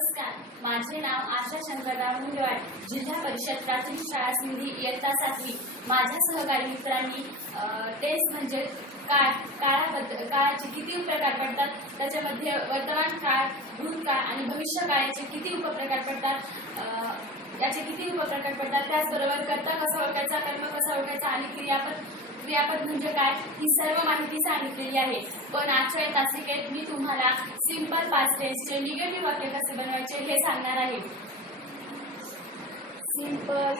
नमस्कार, माझे नाव आशा शंकरराव मुंडेवाड, जिल्हा परिषद प्राथमिक शाळा सिंधी इयत्ता 7वी। माझ्या सहकारी मित्रांनी टेस्ट म्हणजे काळाचे किती प्रकार पडतात, त्याच्यामध्ये वर्तमान काळ, भूतकाळ आणि भविष्यकाळ याचे किती उपप्रकार पडतात, त्याचबरोबर कर्ता कसा ओळखायचा, कर्म कसा ओळखायचा आणि क्रियापद म्हणजे काय, ही सर्व माहिती सांगितलेली आहे। पण आजच्या तासिकेत मी तुम्हाला सिंपल पास्ट टेन्सचे निगेटिव्ह वाक्य कसे बनवायचे हे सांगणार आहे। Simple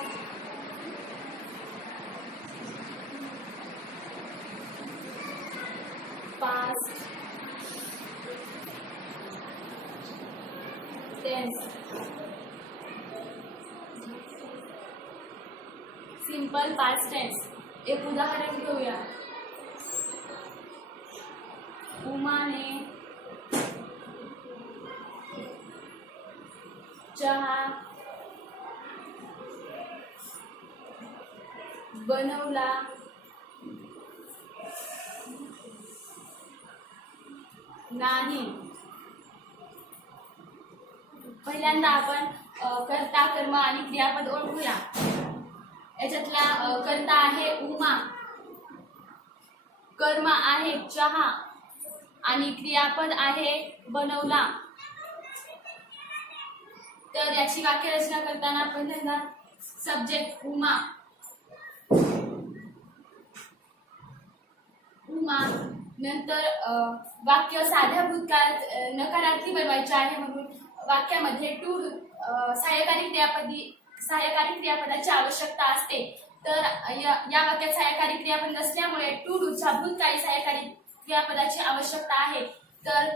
past tense. Simple past tense एक उदाहरण घेऊया। उमाने चहा बनवला नाही। पहिल्यांदा आपण कर्ता, कर्म आणि क्रियापद ओळखूया। याच्यातला कर्ता आहे उमा, कर्म आहे चहा आणि क्रियापद आहे बनवला। तर याची वाक्यरचना करताना पहिल्यांदा सब्जेक्ट उमा, नंतर वाक्य साध्या भूतकाळात नकारार्थी बनवायचे आहे, म्हणून वाक्यामध्ये टू सहाय्यकारी क्रियापदाची आवश्यकता असते। तर या वाक्यात सहाय्यकारी क्रियापद नसल्यामुळे टू डूच्या भूतकाळी सहाय्यकारी क्रियापदाची आवश्यकता आहे। तर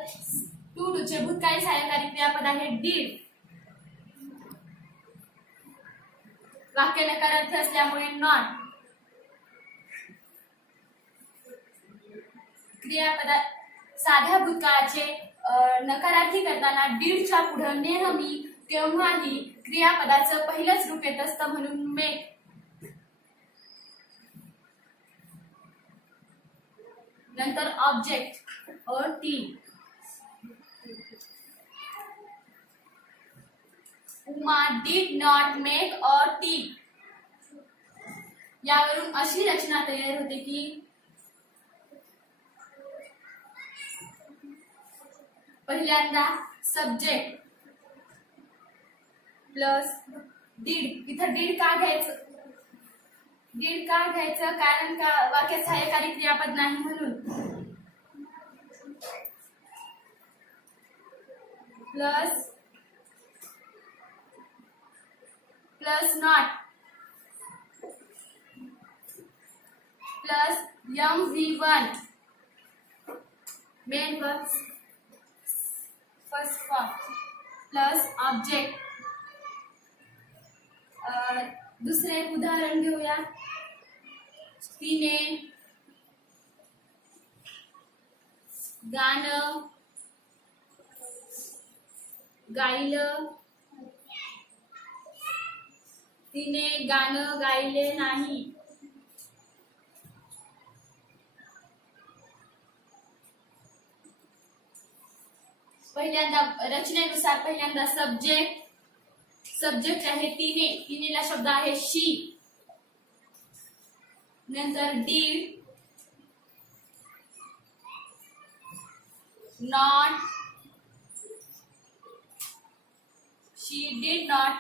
टू डूचे भूतकाळी सहाय्यकारी क्रियापद आहे डीड। वाक्य नकारार्थी असल्यामुळे नॉट। क्रियापदा साध्या भूतकाळाचे नकारार्थी करताना डीडच्या पुढे नेहमी केव्हाही क्रियापदाचं पहिलंच रूप येत असतं, म्हणून मेक। नंतर ऑब्जेक्ट और T. Uma did not make और टी। यावरून अशी रचना तयार होते की पहिल्यांदा सब्जेक्ट प्लस डीड। इथं डीड का घ्यायचं, कारण का वाक्यात सहाय्यकारी क्रियापद नाही म्हणून। Plus not plus MV1 main verb first form plus object. दुसरे उदाहरण घेऊया। तिने गाणं गायलं, तिने गाणं गायले नाही। पहिल्यांदा रचनेनुसार पहिल्यांदा सब्जेक्ट आहे तिने, तिनेला शब्द आहे शी। नंतर did, not, she did not.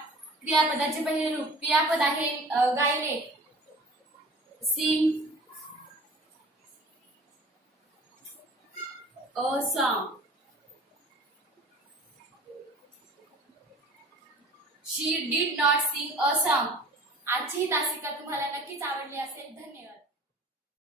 क्रियापदाचे पहिले रूप, क्रियापद आहे गायले, sing a song. She did not sing a song। आजची ही तासिका तुम्हाला नक्कीच आवडली असेल। धन्यवाद।